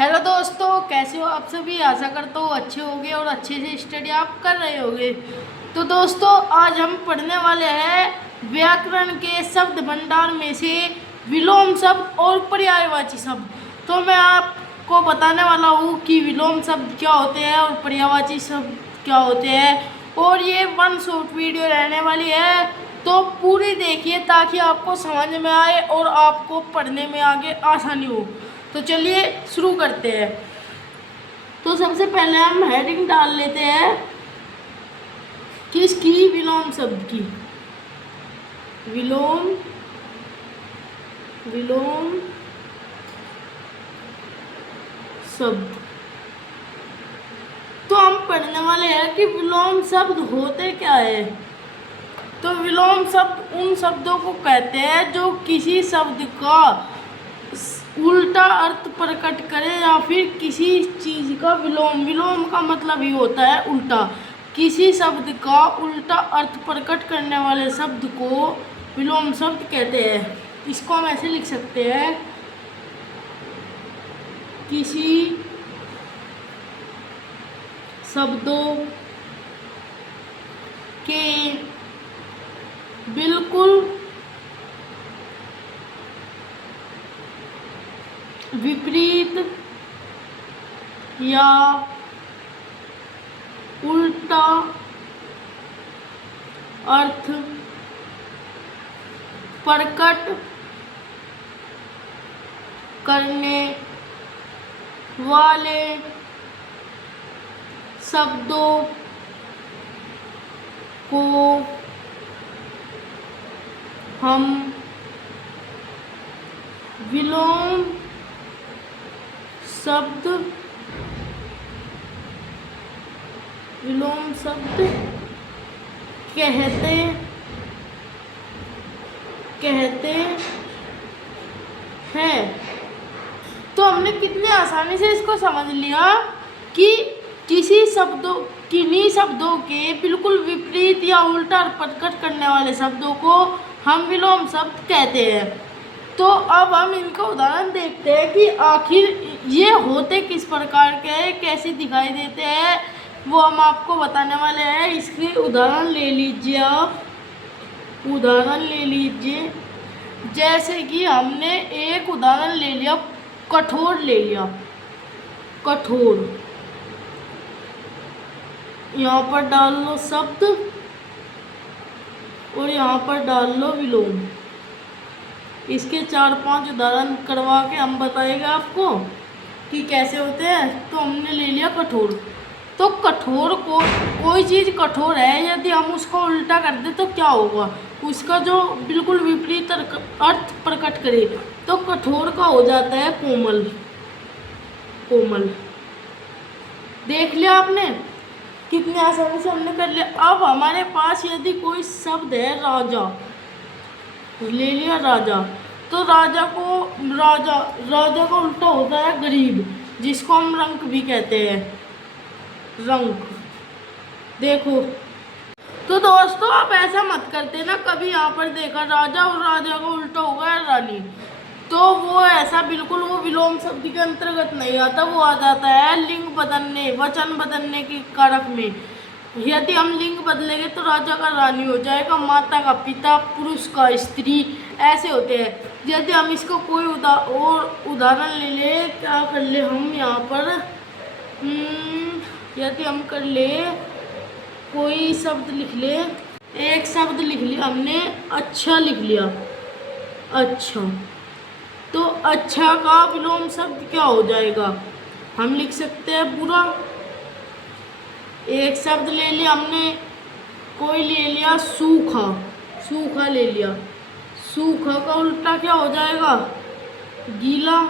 Hello दोस्तों, कैसे हो आप सभी। आशा करता हूँ अच्छे होंगे और अच्छे से स्टडी आप कर रहे होंगे। तो दोस्तों, आज हम पढ़ने वाले हैं व्याकरण के शब्द भंडार में से विलोम शब्द और पर्यायवाची शब्द। तो मैं आपको बताने वाला हूँ कि विलोम शब्द क्या होते हैं और पर्यायवाची शब्द क्या होते हैं। और ये वन शॉर्ट वीडियो रहने वाली है, तो पूरी देखिए ताकि आपको समझ में आए और आपको पढ़ने में आगे आसानी हो। तो चलिए शुरू करते हैं। तो सबसे पहले हम हेडिंग डाल लेते हैं किसकी, विलोम शब्द की। विलोम विलोम शब्द। तो हम पढ़ने वाले हैं कि विलोम शब्द होते क्या है। तो विलोम शब्द उन शब्दों को कहते हैं जो किसी शब्द का उल्टा अर्थ प्रकट करे या फिर किसी चीज का विलोम का मतलब ही होता है उल्टा। किसी शब्द का उल्टा अर्थ प्रकट करने वाले शब्द को विलोम शब्द कहते हैं। इसको हम ऐसे लिख सकते हैं, किसी शब्दों के बिल्कुल विपरीत या उल्टा अर्थ प्रकट करने वाले शब्दों को हम विलोम शब्द कहते हैं। तो हमने कितने आसानी से इसको समझ लिया कि किन्हीं शब्दों के बिल्कुल विपरीत या उल्टा प्रकट करने वाले शब्दों को हम विलोम शब्द कहते हैं। तो अब हम इनका उदाहरण देखते हैं कि आखिर ये होते किस प्रकार के हैं, कैसे दिखाई देते हैं, वो हम आपको बताने वाले हैं। इसके उदाहरण ले लीजिए आप। उदाहरण ले लीजिए, जैसे कि हमने एक उदाहरण ले लिया, कठोर ले लिया। कठोर, यहाँ पर डाल लो शब्द और यहाँ पर डाल लो विलोम। इसके 4-5 उदाहरण करवा के हम बताएंगे आपको कि कैसे होते हैं। तो हमने ले लिया कठोर। तो कठोर को, कोई चीज़ कठोर है, यदि हम उसको उल्टा कर दें तो क्या होगा, उसका जो बिल्कुल विपरीत अर्थ प्रकट करे, तो कठोर का हो जाता है कोमल। कोमल, देख लिया आपने कितनी आसानी से हमने कर लिया। अब हमारे पास यदि कोई शब्द है राजा, ले लिया राजा। तो राजा का उल्टा होता है गरीब, जिसको हम रंक भी कहते हैं। रंक, देखो। तो दोस्तों, आप ऐसा मत करते ना, कभी यहाँ पर देखा राजा और राजा का उल्टा होगा रानी, तो वो ऐसा बिल्कुल वो विलोम शब्द के अंतर्गत नहीं आता। वो आ जाता है लिंग बदलने, वचन बदलने के कारक में। यदि हम लिंग बदलेंगे तो राजा का रानी हो जाएगा, माता का पिता, पुरुष का स्त्री, ऐसे होते हैं। यदि हम इसको कोई उदाहरण ले ले, क्या कर ले हम यहाँ पर, यदि हम कर ले कोई शब्द लिख ले, एक शब्द लिख लिया हमने, अच्छा लिख लिया। अच्छा, तो अच्छा का विलोम शब्द क्या हो जाएगा, हम लिख सकते हैं बुरा। एक शब्द ले लिया हमने, कोई ले लिया सूखा। सूखा ले लिया, सूखा का उल्टा क्या हो जाएगा, गीला।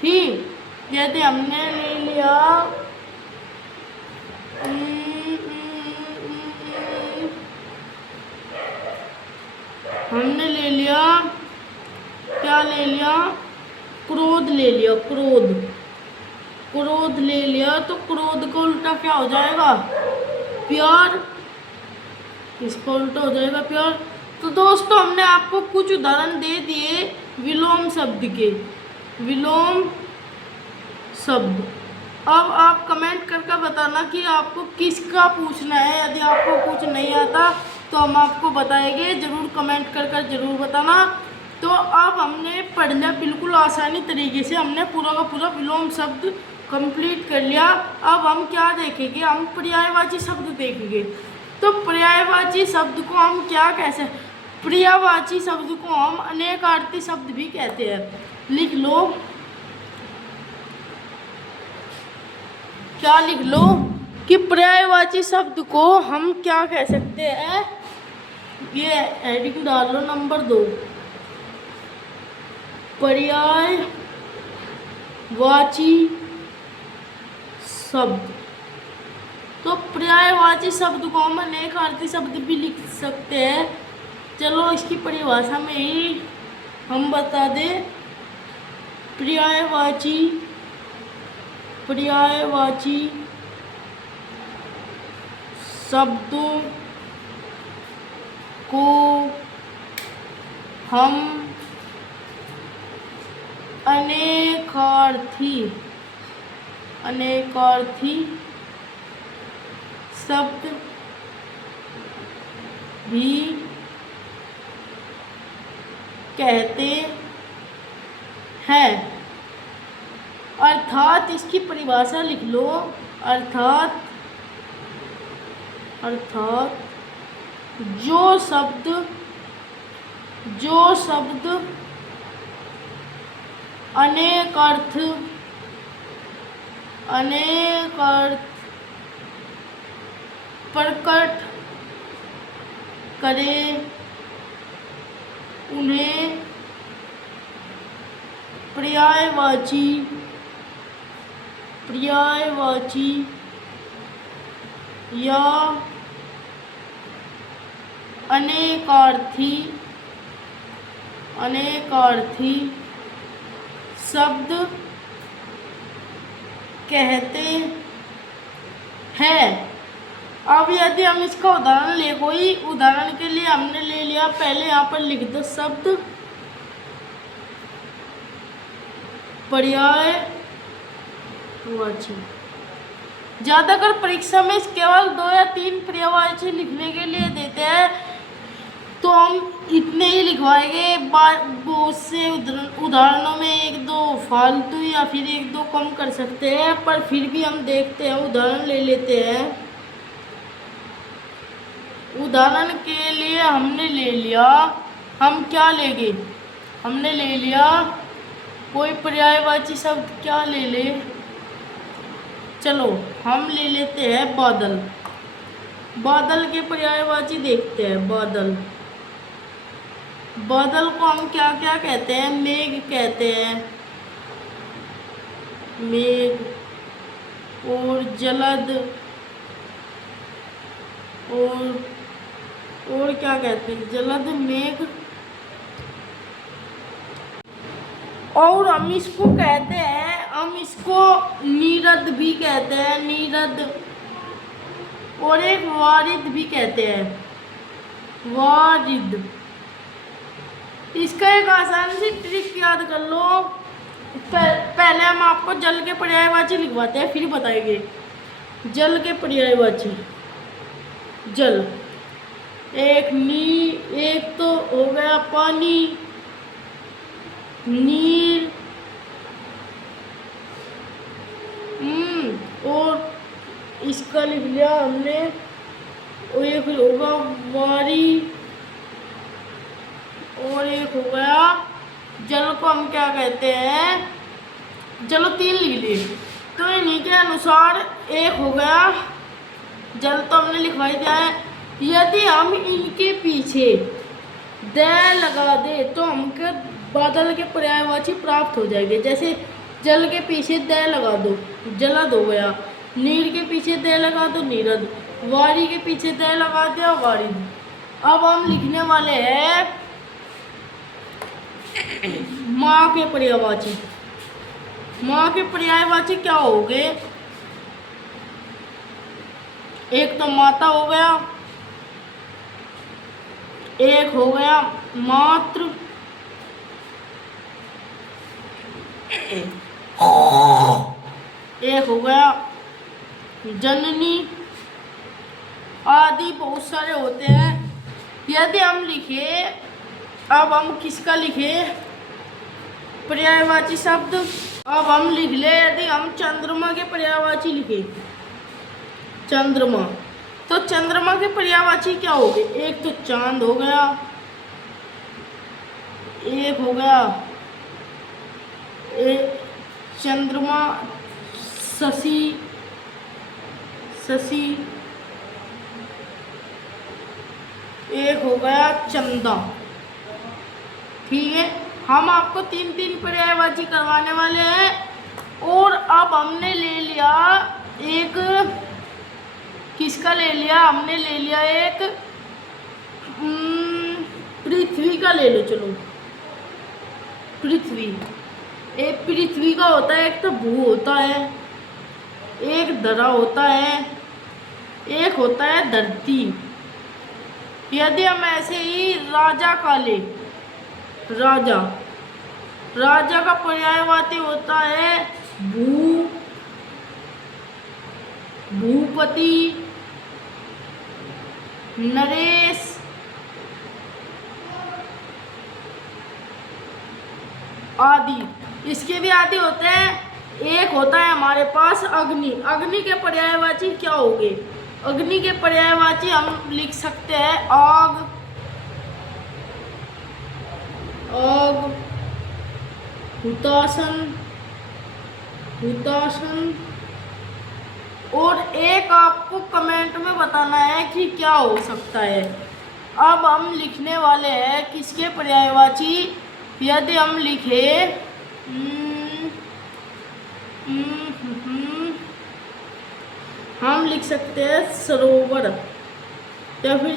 ठीक, यदि हमने ले लिया क्या ले लिया, क्रोध ले लिया। क्रोध ले लिया, तो क्रोध का उल्टा क्या हो जाएगा, प्यार। इसका उल्टा हो जाएगा प्यार। तो दोस्तों, हमने आपको कुछ उदाहरण दे दिए विलोम शब्द के। विलोम शब्द। अब आप कमेंट करके बताना कि आपको किसका पूछना है। यदि आपको कुछ नहीं आता तो हम आपको बताएंगे, ज़रूर कमेंट कर ज़रूर बताना। तो अब हमने पढ़ लिया बिल्कुल आसानी तरीके से, हमने पूरा का पूरा विलोम शब्द कंप्लीट कर लिया। अब हम क्या देखेंगे, हम पर्यायवाची शब्द देखेंगे। तो पर्यायवाची शब्द को हम क्या कह सकते, पर्यायवाची शब्द को हम अनेकार्थी शब्द भी कहते हैं। लिख लो, क्या लिख लो कि पर्यायवाची शब्द को हम क्या कह सकते हैं। ये हेडिंग डाल लो नंबर 2, पर्यायवाची शब्द। तो पर्यायवाची शब्द को हम अनेकार्थी शब्द भी लिख सकते हैं। चलो इसकी परिभाषा में ही हम बता दें। पर्यायवाची शब्दों को हम अनेकार्थी शब्द भी कहते हैं। अर्थात इसकी परिभाषा लिख लो, अर्थात जो शब्द अनेक अर्थ प्रकट करे उन्हें पर्यायवाची या अनेकार्थी शब्द कहते हैं। अब यदि हम इसका उदाहरण ले, कोई उदाहरण के लिए हमने ले लिया, पहले यहाँ पर लिख दो शब्द पर्यायवाची। ज़्यादातर परीक्षा में केवल 2 या 3 पर्यायवाची लिखने के लिए देते हैं, तो हम इतने ही लिखवाएंगे। बहुत से उदाहरणों में 1-2 फालतू या फिर 1-2 कम कर सकते हैं, पर फिर भी हम देखते हैं, उदाहरण ले लेते हैं। उदाहरण के लिए हमने ले लिया, हम क्या लेंगे, हमने ले लिया कोई पर्यायवाची शब्द, क्या ले ले, चलो हम ले लेते हैं बादल। बादल के पर्यायवाची देखते हैं। बादल को हम क्या क्या कहते हैं, मेघ कहते हैं, मेघ, और जलद, और क्या कहते हैं, जलद, मेघ, और हम इसको कहते हैं, हम इसको नीरद भी कहते हैं, नीरद, और एक वारिद भी कहते हैं, वारिद। इसका एक आसान सी ट्रिक याद कर लो। पहले हम आपको जल के पर्यायवाची लिखवाते हैं, फिर बताएंगे। जल के पर्यायवाची, जल, एक तो हो गया पानी, नीर, और इसका लिख लिया हमने, और एक होगा वारी, और एक हो गया जल को हम क्या कहते हैं, चलो 3 लिख लिए। तो इन्हीं के अनुसार एक हो गया जल, तो हमने लिखवाई दिया है। यदि हम इनके पीछे द लगा दे तो हमको बादल के पर्यायवाची प्राप्त हो जाएंगे। जैसे जल के पीछे द लगा दो, जलद हो गया। नीर के पीछे द लगा दो, नीरद। वारी के पीछे द लगा दिया, वारिद। अब हम लिखने वाले हैं माँ के पर्यायवाची। माँ के पर्यायवाची क्या हो गए, एक तो माता हो गया, एक हो गया मातृ, एक हो गया जननी आदि बहुत सारे होते हैं। यदि हम लिखे, अब हम किसका लिखे पर्यायवाची शब्द, अब हम लिख ले यदि हम चंद्रमा के पर्यायवाची लिखे चंद्रमा, तो चंद्रमा के पर्यायवाची क्या हो गए? एक तो चांद हो गया, एक हो गया एक चंद्रमा, शशि शशि, एक हो गया चंदा। ठीक है, हम आपको 3-3 पर्यायवाची करवाने वाले हैं। और अब हमने ले लिया एक, किसका ले लिया? हमने ले लिया एक पृथ्वी का ले लो। चलो पृथ्वी, एक पृथ्वी का होता है, एक तो भू होता है, एक धरा होता है, एक होता है धरती। यदि हम ऐसे ही राजा का ले, राजा, राजा का पर्यायवाची होता है भू, भूपति, नरेश, आदि। इसके भी आदि होते हैं। एक होता है हमारे पास अग्नि, अग्नि के पर्यायवाची क्या होंगे? अग्नि के पर्यायवाची हम लिख सकते हैं आग, आग, हुतासन, हुतासन। और एक आपको कमेंट में बताना है कि क्या हो सकता है। अब हम लिखने वाले हैं किसके पर्यायवाची? यदि हम लिखे हम लिख सकते हैं सरोवर, या फिर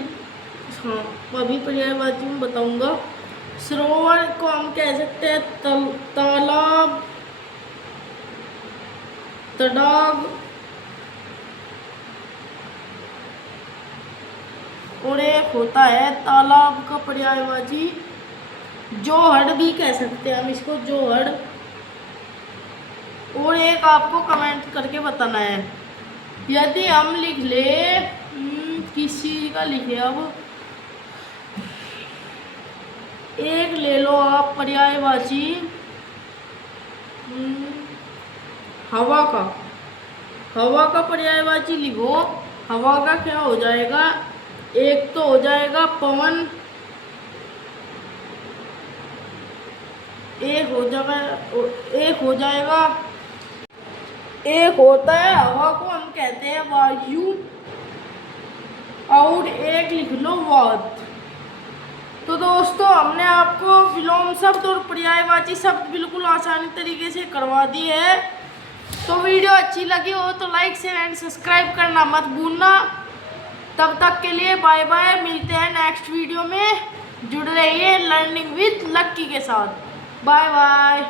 हाँ अभी पर्यायवाची में बताऊंगा। सरोवर को हम कह सकते हैं तालाब, तड़ाग, और एक होता है तालाब का पर्यायवाची जोहड़ भी कह सकते हैं हम इसको, जोहड़। और एक आपको कमेंट करके बताना है। यदि हम लिख ले किसी का लिखे, अब एक ले लो आप पर्यायवाची हवा का, हवा का पर्यायवाची लिखो। हवा का क्या हो जाएगा? एक तो हो जाएगा पवन, एक हो जाएगा एक होता है हवा को हम कहते हैं वायु, और एक लिख लो वात। तो दोस्तों हमने आपको विलोम शब्द और पर्यायवाची शब्द बिल्कुल आसानी तरीके से करवा दिए है। तो वीडियो अच्छी लगी हो तो लाइक शेयर एंड सब्सक्राइब करना मत भूलना। तब तक के लिए बाय बाय, मिलते हैं नेक्स्ट वीडियो में। जुड़ रहिए लर्निंग विद लक्की के साथ। Bye bye.